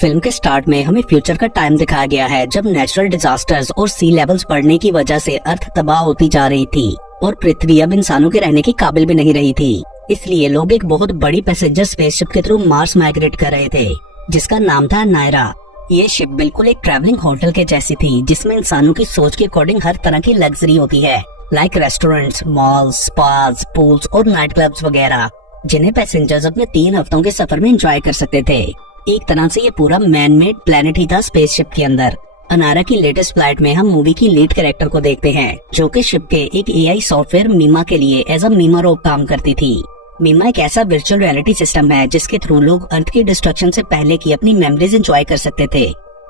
Film के start में हमें फ्यूचर का टाइम दिखाया गया है जब नेचुरल डिजास्टर्स और सी लेवल्स बढ़ने की वजह से अर्थ तबाह होती जा रही थी और पृथ्वी अब इंसानों के रहने की काबिल भी नहीं रही थी। इसलिए लोग एक बहुत बड़ी पैसेंजर स्पेसशिप के थ्रू मार्स माइग्रेट कर रहे थे जिसका नाम था नायरा। ये शिप बिल्कुल एक ट्रैवलिंग होटल के जैसी थी जिसमें इंसानों की सोच के अकॉर्डिंग हर तरह की लग्जरी होती है, लाइक रेस्टोरेंट्स, मॉल्स, स्पास, पूल्स और नाइट क्लब्स वगैरह, जिन्हें पैसेंजर्स अपने 3 हफ्तों के सफर में एंजॉय कर सकते थे। एक तरह से ये पूरा मैन मेड प्लेनेट ही था स्पेसशिप के अंदर। अनारा की लेटेस्ट फ्लाइट में हम मूवी की लीड कैरेक्टर को देखते हैं जो कि शिप के एक एआई सॉफ्टवेयर मीमा के लिए एज अ मीमा रोब काम करती थी। मीमा एक ऐसा वर्चुअल रियलिटी सिस्टम है जिसके थ्रू लोग अर्थ की डिस्ट्रक्शन से पहले की अपनी मेमोरीज एंजॉय कर सकते थे।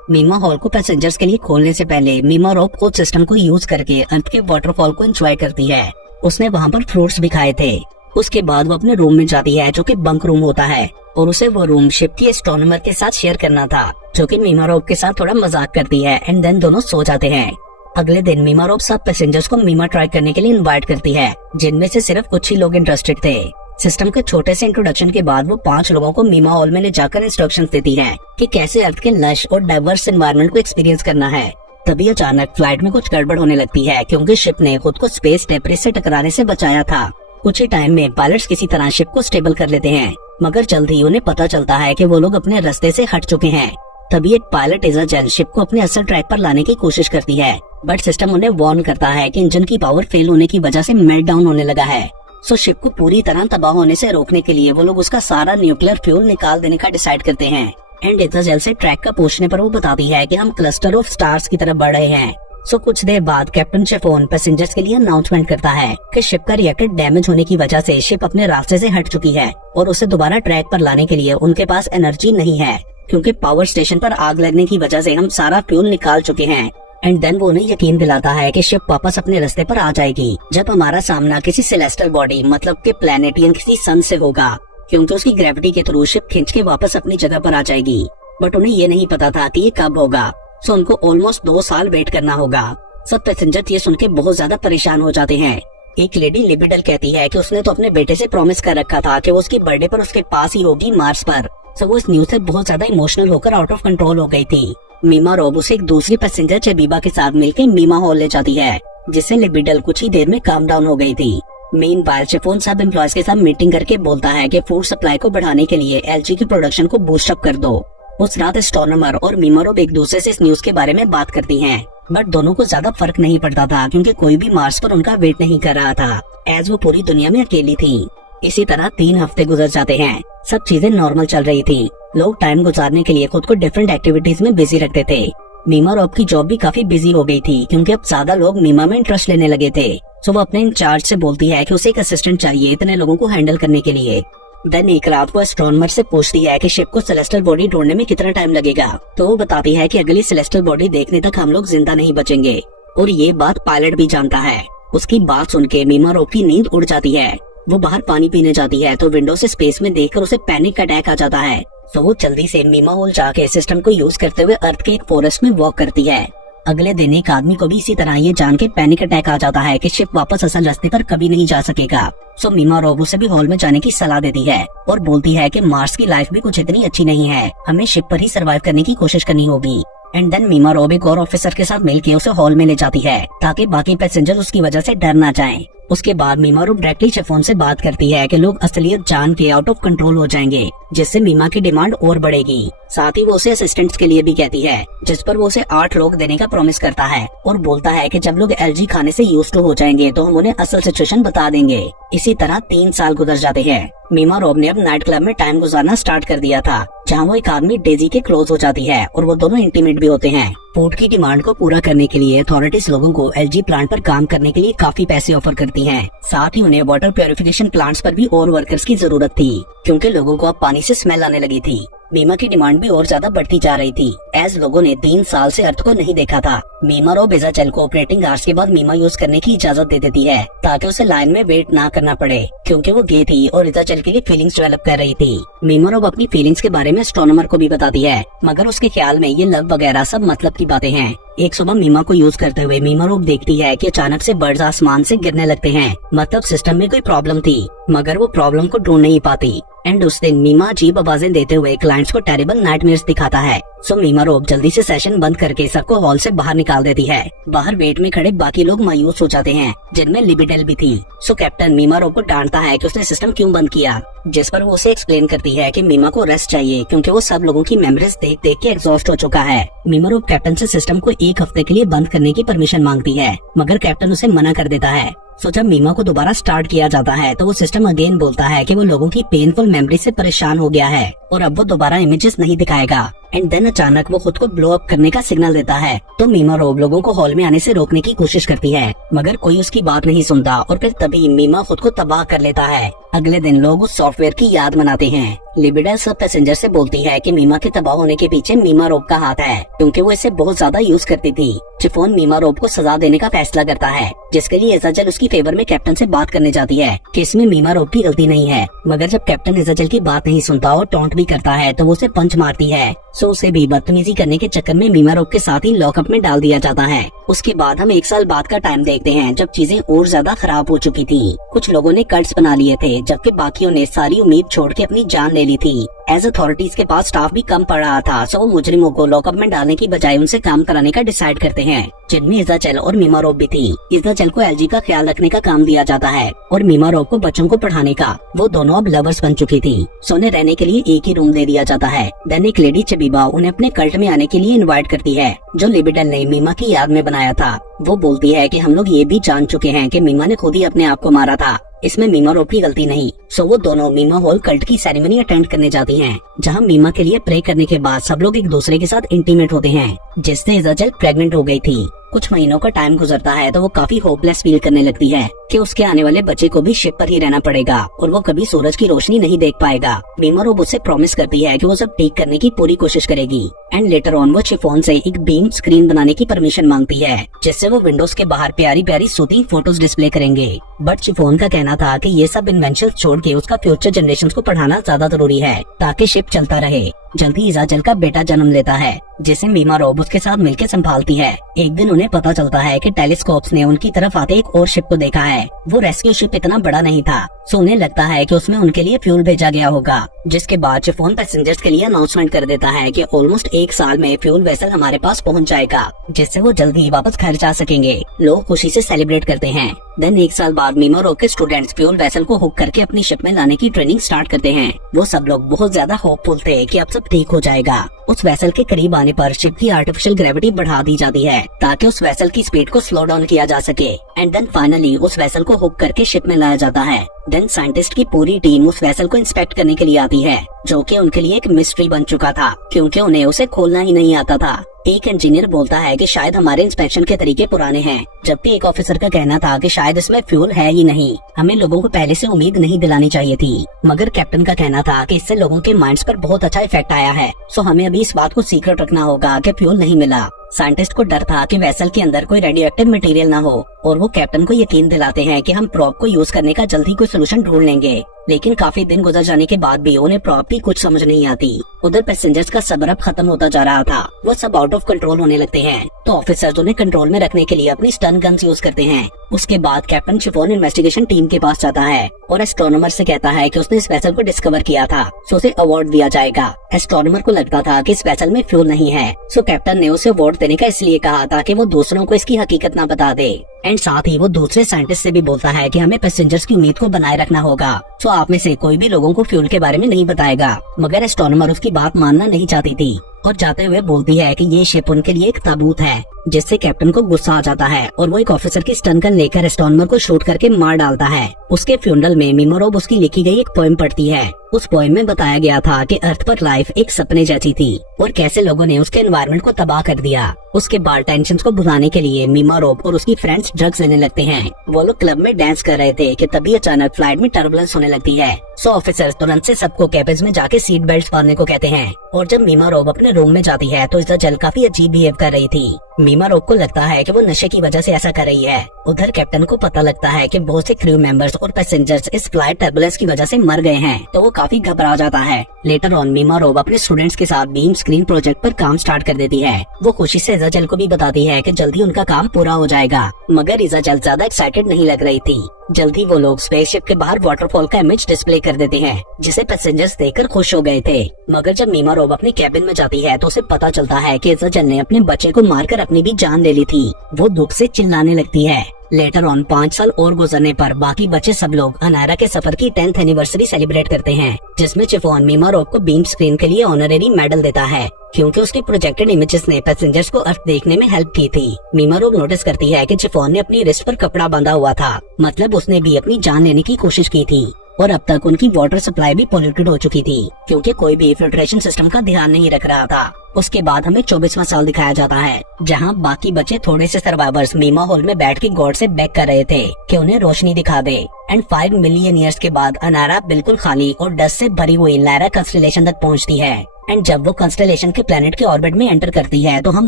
मीमा हॉल को पैसेंजर्स के लिए खोलने से पहले मीमा रोब कोच सिस्टम को यूज करके अर्थ के वाटरफॉल को एंजॉय करती है। उसने वहाँ पर फ्रूट्स भी खाए थे। उसके बाद वो अपने रूम में जाती है जो कि बंक रूम होता है और उसे वो रूम शिप की एस्ट्रोनॉमर के साथ शेयर करना था जो कि मीमा रोब के साथ थोड़ा मजाक करती है एंड देन दोनों सो जाते हैं। अगले दिन मीमा रोब सब पैसेंजर्स को मीमा ट्राई करने के लिए इनवाइट करती है जिनमें से सिर्फ कुछ ही लोग इंटरेस्टेड थे। सिस्टम के छोटे से इंट्रोडक्शन के बाद वो 5 लोगों को मीमा हॉल में ले जाकर इंस्ट्रक्शंस देती है कि कैसे अर्थ के लश और डाइवर्स एनवायरनमेंट को एक्सपीरियंस करना है। तभी अचानक फ्लाइट में कुछ गड़बड़ होने लगती है क्योंकि शिप ने खुद को स्पेस डेब्रिस से टकराने से बचाया था। कुछ ही टाइम में पायलट्स किसी तरह शिप को स्टेबल कर लेते हैं मगर जल्द ही उन्हें पता चलता है कि वो लोग अपने रास्ते से हट चुके हैं। तभी एक पायलट इज़ाजेल शिप को अपने असल ट्रैक पर लाने की कोशिश करती है बट सिस्टम उन्हें वार्न करता है कि इंजन की पावर फेल होने की वजह से मेल्ट डाउन होने लगा है। सो शिप को पूरी तरह तबाह होने से रोकने के लिए वो लोग उसका सारा न्यूक्लियर फ्यूल निकाल देने का डिसाइड करते हैं एंड इज़ाजेल से ट्रैक का पूछने पर वो बताती है कि हम क्लस्टर ऑफ स्टार्स की तरफ बढ़ रहे हैं। सो कुछ देर बाद कैप्टन शेफोन पैसेंजर्स के लिए अनाउंसमेंट करता है कि शिप का रिएक्टर डैमेज होने की वजह से शिप अपने रास्ते से हट चुकी है और उसे दोबारा ट्रैक पर लाने के लिए उनके पास एनर्जी नहीं है क्योंकि पावर स्टेशन पर आग लगने की वजह से हम सारा फ्यूल निकाल चुके हैं। एंड देन वो उन्हें यकीन दिलाता है कि शिप वापस अपने रास्ते पर आ जाएगी जब हमारा सामना किसी सेलेस्टियल बॉडी मतलब के प्लेनेट या किसी सन से होगा क्योंकि उसकी ग्रेविटी के थ्रू शिप खींच के वापस अपनी जगह पर आ जाएगी। बट उन्हें ये नहीं पता था कि ये कब होगा। सो उनको ऑलमोस्ट 2 साल वेट करना होगा। सब पैसेंजर ये सुन के बहुत ज्यादा परेशान हो जाते हैं। एक लेडी लिबिडल कहती है कि उसने तो अपने बेटे से प्रॉमिस कर रखा था कि वो उसके बर्थडे पर उसके पास ही होगी मार्स पर। सो वो इस न्यूज से बहुत ज्यादा इमोशनल होकर आउट ऑफ कंट्रोल हो गई थी। मीमा रोब उसे एक दूसरी पैसेंजर चबीबा के साथ मिलकर मीमा हॉल ले जाती है जिससे लिबिडल कुछ ही देर में काम डाउन हो गई थी। मीनवाइल शेफोन सब एम्प्लॉयज के साथ मीटिंग करके बोलता है कि फूड सप्लाई को बढ़ाने के लिए एलजी की प्रोडक्शन को बूस्ट अप कर दो। उस रात एस्ट्रोनॉमर और मीमा रोब एक दूसरे से इस न्यूज के बारे में बात करती हैं बट दोनों को ज्यादा फर्क नहीं पड़ता था क्योंकि कोई भी मार्स पर उनका वेट नहीं कर रहा था एज वो पूरी दुनिया में अकेली थी। इसी तरह 3 हफ्ते गुजर जाते हैं। सब चीजें नॉर्मल चल रही थी। लोग टाइम गुजारने के लिए खुद को डिफरेंट एक्टिविटीज में बिजी रखते थे। मीमा रोब की जॉब भी काफी बिजी हो गई थी क्योंकि अब ज्यादा लोग मीमा में इंटरेस्ट लेने लगे थे। सो वो अपने इंचार्ज से बोलती है कि उसे एक असिस्टेंट चाहिए इतने लोगों को हैंडल करने के लिए। देन एक रात वो एस्ट्रोनॉमर से पूछती है कि शिप को सेलेस्टियल बॉडी ढूंढने में कितना टाइम लगेगा। तो वो बताती है कि अगली सेलेस्टियल बॉडी देखने तक हम लोग जिंदा नहीं बचेंगे और ये बात पायलट भी जानता है। उसकी बात सुन के मीमा रोब की नींद उड़ जाती है। वो बाहर पानी पीने जाती है तो विंडो से स्पेस में देखकर उसे पैनिक अटैक आ जाता है। तो वो जल्दी से मीमा हॉल जाके सिस्टम को यूज करते हुए अर्थ के एक फॉरेस्ट में वॉक करती है। अगले दिन एक आदमी को भी इसी तरह ये जान के पैनिक अटैक आ जाता है कि शिप वापस असल रास्ते पर कभी नहीं जा सकेगा। सो मीमा रोब उसे भी हॉल में जाने की सलाह देती है और बोलती है कि मार्स की लाइफ भी कुछ इतनी अच्छी नहीं है, हमें शिप पर ही सरवाइव करने की कोशिश करनी होगी। एंड देन मीमा रोब एक और ऑफिसर के साथ मिलकर उसे हॉल में ले जाती है ताकि बाकी पैसेंजर उसकी वजह से डर ना जाएं। उसके बाद मीमा रोब डायरेक्टली शेफोन से बात करती है कि लोग असलियत जान के आउट ऑफ कंट्रोल हो जाएंगे जिससे मीमा की डिमांड और बढ़ेगी। साथ ही वो उसे असिस्टेंट्स के लिए भी कहती है जिस पर वो उसे 8 लोग देने का प्रॉमिस करता है और बोलता है कि जब लोग एलजी खाने से यूज्ड टू हो जाएंगे तो हम उन्हें असल सिचुएशन बता देंगे। इसी तरह 3 साल गुजर जाते हैं। मीमा रोब ने अब नाइट क्लब में टाइम गुजारना स्टार्ट कर दिया था जहाँ वो एक आदमी डेजी के क्लोज हो जाती है और वो दोनों इंटीमेट भी होते हैं। फूड की डिमांड को पूरा करने के लिए अथॉरिटीज लोगों को एलजी प्लांट पर काम करने के लिए काफी पैसे ऑफर करती हैं। साथ ही उन्हें वाटर प्योरिफिकेशन प्लांट्स पर भी और वर्कर्स की जरूरत थी क्योंकि लोगों को अब पानी से स्मेल आने लगी थी। मीमा की डिमांड भी और ज्यादा बढ़ती जा रही थी एज लोगों ने 3 साल से अर्थ को नहीं देखा था। मीमा रोब इज़ाजेल को ऑपरेटिंग आवर्स के बाद मीमा यूज करने की इजाजत दे देती है ताकि उसे लाइन में वेट ना करना पड़े क्योंकि वो गे थी और इज़ाजेल के लिए फीलिंग्स डेवलप कर रही थी। मीमा रोब अपनी फीलिंग्स के बारे में एस्ट्रोनॉमर को भी बताती है मगर उसके ख्याल में ये लव वगैरह सब मतलब की बातें हैं। एक सुबह मीमा को यूज करते हुए मीमा रोब देखती है कि अचानक से बर्ड्स आसमान से गिरने लगते हैं। मतलब सिस्टम में कोई प्रॉब्लम थी, मगर वो प्रॉब्लम को ढूंढ नहीं पाती। एंड उस दिन मीमा अजीब आवाजें देते हुए क्लाइंट्स को टेरिबल नाइटमेयर्स दिखाता है। सो मीमा रोब जल्दी से सेशन बंद करके सबको हॉल से बाहर निकाल देती है। बाहर वेट में खड़े बाकी लोग मायूस हो जाते हैं, जिनमें लिबिडेल भी थी। सो कैप्टन मीमा रोब को डांटता है कि उसने सिस्टम क्यों बंद किया, जिस पर वो उसे एक्सप्लेन करती है कि मीमा को रेस्ट चाहिए क्योंकि वो सब लोगों की मेमोरीज देख देख के एग्जॉस्ट हो चुका है। मीमा रोब कैप्टन से सिस्टम को एक हफ्ते के लिए बंद करने की परमिशन मांगती है, मगर कैप्टन उसे मना कर देता है। सो जब मीमा को दोबारा स्टार्ट किया जाता है तो वो सिस्टम अगेन बोलता है कि वो लोगों की पेनफुल मेमोरी से परेशान हो गया है और अब वो दोबारा इमेजेस नहीं दिखाएगा। एंड देन अचानक वो खुद को ब्लो अप करने का सिग्नल देता है, तो मीमा रोब लोगों को हॉल में आने से रोकने की कोशिश करती है, मगर कोई उसकी बात नहीं सुनता और फिर तभी मीमा खुद को तबाह कर लेता है। अगले दिन लोग उस सॉफ्टवेयर की याद मनाते हैं। लिबिडेल सब पैसेंजर से बोलती है कि मीमा के तबाह होने के पीछे मीमा रोब का हाथ है, क्योंकि वो इसे बहुत ज्यादा यूज करती थी। चिफोन मीमा रोब को सजा देने का फैसला करता है, जिसके लिए इज़ाजेल उसकी फेवर में कैप्टन से बात करने जाती है कि इसमें मीमा रोब की गलती नहीं है। मगर जब कैप्टन इज़ाजेल की बात नहीं सुनता और टॉन्ट भी करता है तो वो उसे पंच मारती है। सो उसे भी बदतमीजी करने के चक्कर में मीमा रोब के साथ ही लॉकअप में डाल दिया जाता है। उसके बाद हम 1 साल बाद का टाइम देखते हैं, जब चीजें और ज्यादा खराब हो चुकी थी। कुछ लोगों ने कट्स बना लिए थे, जबकि बाकियों ने सारी उम्मीद छोड़ के अपनी जान ले ली थी। एज अथॉरिटीज के पास स्टाफ भी कम पड़ रहा था, सो वो मुजरिमों को लॉकअप में डालने की बजाय उनसे काम कराने का डिसाइड करते हैं, जिनमें इज़ाजेल और मीमा रोब भी थी। इज़ाजेल को एलजी का ख्याल रखने का काम दिया जाता है और मीमा रोब को बच्चों को पढ़ाने का। वो दोनों अब लवर्स बन चुकी थी। सो उन्हें रहने के लिए एक ही रूम दे दिया जाता है। देन एक लेडी चबीबा उन्हें अपने कल्ट में आने के लिए इनवाइट करती है, जो लिबिडेल ने मीमा की याद में बनाया था। वो बोलती है कि हम लोग ये भी जान चुके हैं कि मीमा ने खुद ही अपने आप को मारा था, इसमें मीमा रोब की गलती नहीं। सो वो दोनों मीमा हॉल कल्ट की सेरेमनी अटेंड करने जाती हैं, जहां मीमा के लिए प्रे करने के बाद सब लोग एक दूसरे के साथ इंटीमेट होते हैं, जिससे इज़ाजेल प्रेग्नेंट हो गई थी। कुछ महीनों का टाइम गुजरता है तो वो काफी होपलेस फील करने लगती है कि उसके आने वाले बच्चे को भी शिप पर ही रहना पड़ेगा और वो कभी सूरज की रोशनी नहीं देख पाएगा। मीमा रोब उससे प्रॉमिस करती है कि वो सब ठीक करने की पूरी कोशिश करेगी। एंड लेटर ऑन वो चिफोन से एक बीम स्क्रीन बनाने की परमिशन मांगती है, जिससे वो विंडोज के बाहर प्यारी प्यारी सूती फोटोज डिस्प्ले करेंगे। बट चिफोन का कहना था कि ये सब इन्वेंशन छोड़ के उसका फ्यूचर जनरेशन को पढ़ाना ज्यादा जरूरी है, ताकि शिप चलता रहे। जल्दी इज़ाजेल का बेटा जन्म लेता है, जिसे मीमा रोब उसके साथ मिलकर संभालती है। एक दिन उन्हें पता चलता है कि टेलीस्कोप्स ने उनकी तरफ आते एक और शिप को देखा है। वो रेस्क्यू शिप इतना बड़ा नहीं था, सो उन्हें लगता है कि उसमें उनके लिए फ्यूल भेजा गया होगा। जिसके बाद चिफोन पैसेंजर्स के लिए अनाउंसमेंट कर देता है कि ऑलमोस्ट 1 साल में फ्यूल वेसल हमारे पास पहुंच जाएगा, जिससे वो जल्दी वापस घर जा सकेंगे। लोग खुशी से सेलिब्रेट करते हैं। देन 1 साल बाद मीमा रोब के स्टूडेंट्स फ्यूल वेसल को हुक करके अपनी शिप में लाने की ट्रेनिंग स्टार्ट करते हैं। वो सब लोग बहुत ज्यादा होपफुल थे कि अब सब ठीक हो जाएगा। उस वेसल के करीब आने पर शिप की आर्टिफिशियल ग्रेविटी बढ़ा दी जाती है, ताकि उस वेसल की स्पीड को स्लो डाउन किया जा सके। एंड देन फाइनली उस वेसल को हुक करके शिप में लाया जाता है। देन साइंटिस्ट की पूरी टीम उस वेसल को इंस्पेक्ट करने के लिए आती है, जो कि उनके लिए एक मिस्ट्री बन चुका था, क्योंकि उन्हें उसे खोलना ही नहीं आता था। एक इंजीनियर बोलता है कि शायद हमारे इंस्पेक्शन के तरीके पुराने हैं, जबकि एक ऑफिसर का कहना था कि शायद इसमें फ्यूल है ही नहीं। हमें लोगों को पहले से उम्मीद नहीं दिलानी चाहिए थी। मगर कैप्टन का कहना था कि इससे लोगों के माइंड्स पर बहुत अच्छा इफेक्ट आया है, सो हमें अभी इस बात को सीक्रेट रखना होगा कि फ्यूल नहीं मिला। साइंटिस्ट को डर था कि वेसल के अंदर कोई रेडियो एक्टिव मटेरियल ना हो, और वो कैप्टन को यकीन दिलाते हैं कि हम प्रॉप को यूज करने का जल्दी कोई सोल्यूशन ढूंढ लेंगे। लेकिन काफी दिन गुजर जाने के बाद भी उन्हें प्रॉप की कुछ समझ नहीं आती। उधर पैसेंजर्स का सब्र अब खत्म होता जा रहा था, वो सब आउट ऑफ कंट्रोल होने लगते हैं। तो ऑफिसर्स उन्हें कंट्रोल में रखने के लिए अपनी स्टन गन्स यूज करते हैं। उसके बाद कैप्टन चिफोन इन्वेस्टिगेशन टीम के पास जाता है और एस्ट्रोनॉमर से कहता है कि उसने इस वेसल को डिस्कवर किया था, सो उसे अवार्ड दिया जाएगा। एस्ट्रोनॉमर को लगता था कि इस वेसल में फ्यूल नहीं है, सो कैप्टन ने उसे अवार्ड देने का इसलिए कहा था कि वो दूसरों को इसकी हकीकत ना बता दे। एंड साथ ही वो दूसरे साइंटिस्ट से भी बोलता है कि हमें पैसेंजर्स की उम्मीद को बनाए रखना होगा, सो आप में से कोई भी लोगों को फ्यूल के बारे में नहीं बताएगा। मगर एस्ट्रोनॉमर उसकी बात मानना नहीं चाहती थी और जाते हुए बोलती है कि ये शिप उनके लिए एक ताबूत है, जिससे कैप्टन को गुस्सा आ जाता है और वो एक ऑफिसर की स्टन गन लेकर एस्ट्रोनॉमर को शूट करके मार डालता है। उसके फ्यूनरल में मीमा रोब उसकी लिखी गई एक पोएम पढ़ती है। उस पोएम में बताया गया था कि अर्थ पर लाइफ एक सपने जैसी थी और कैसे लोगों ने उसके एनवायरनमेंट को तबाह कर दिया। उसके बाद टेंशन को भुलाने के लिए मीमा रोब और उसकी फ्रेंड्स ड्रग्स लेने लगते हैं। वो लोग क्लब में डांस कर रहे थे कि तभी अचानक फ्लाइट में टर्बुलेंस होने लगती है। सो ऑफिसर्स तुरंत से सबको कैबिन्स में जाके सीट बेल्ट बांधने को कहते हैं। और जब मीमा रोब अपने रूम में जाती है तो इज़ाजेल काफी अजीब बिहेव कर रही थी। मीमा रोक को लगता है कि वो नशे की वजह से ऐसा कर रही है। उधर कैप्टन को पता लगता है कि बहुत से क्रू मेंबर्स और पैसेंजर्स इस फ्लाइट टर्बुलेंस की वजह से मर गए हैं, तो वो काफी घबरा जाता है। लेटर ऑन मीमा रोब अपने स्टूडेंट्स के साथ बीम स्क्रीन प्रोजेक्ट पर काम स्टार्ट कर देती है। वो खुशी से इजाजल को भी बताती है कि जल्दी उनका काम पूरा हो जाएगा, मगर इजाजल ज्यादा एक्साइटेड नहीं लग रही थी। जल्दी वो लोग स्पेसशिप के बाहर वाटरफॉल का इमेज डिस्प्ले कर देते हैं, जिसे पैसेंजर्स देखकर खुश हो गए थे। मगर जब मीमा रोब अपने कैबिन में जाती है तो उसे पता चलता है कि इजाजल ने अपने बच्चे को मारकर अपनी भी जान ले ली थी। वो दुख से चिल्लाने लगती है। लेटर ऑन 5 साल और गुजरने पर बाकी बच्चे सब लोग अनायरा के सफर की 10th एनिवर्सरी सेलिब्रेट करते हैं, जिसमें चिफॉन मीमा रोब को बीम स्क्रीन के लिए ऑनरेरी मेडल देता है, क्योंकि उसके प्रोजेक्टेड इमेजेस ने पैसेंजर्स को अर्थ देखने में हेल्प की थी। मीमा रोब नोटिस करती है कि चिफॉन ने अपनी रिस्ट पर कपड़ा बांधा हुआ था, मतलब उसने भी अपनी जान लेने की कोशिश की थी। और अब तक उनकी वाटर सप्लाई भी पोल्यूटेड हो चुकी थी, क्योंकि कोई भी फिल्ट्रेशन सिस्टम का ध्यान नहीं रख रहा था। उसके बाद हमें 24वां साल दिखाया जाता है, जहां बाकी बचे थोड़े से सर्वाइवर्स मीमा हॉल में बैठ के गॉड से बेग कर रहे थे कि उन्हें रोशनी दिखा दे। एंड 5 मिलियन ईयर्स के बाद अनायरा बिल्कुल खाली और डस्ट से भरी हुई लायरा कंस्टेलेशन तक पहुंचती है। एंड जब वो कंस्टेलेशन के प्लेनेट के ऑर्बिट में एंटर करती है तो हम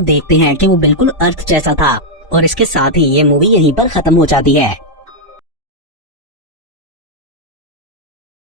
देखते हैं कि वो बिल्कुल अर्थ जैसा था। और इसके साथ ही ये मूवी यहीं पर खत्म हो जाती है।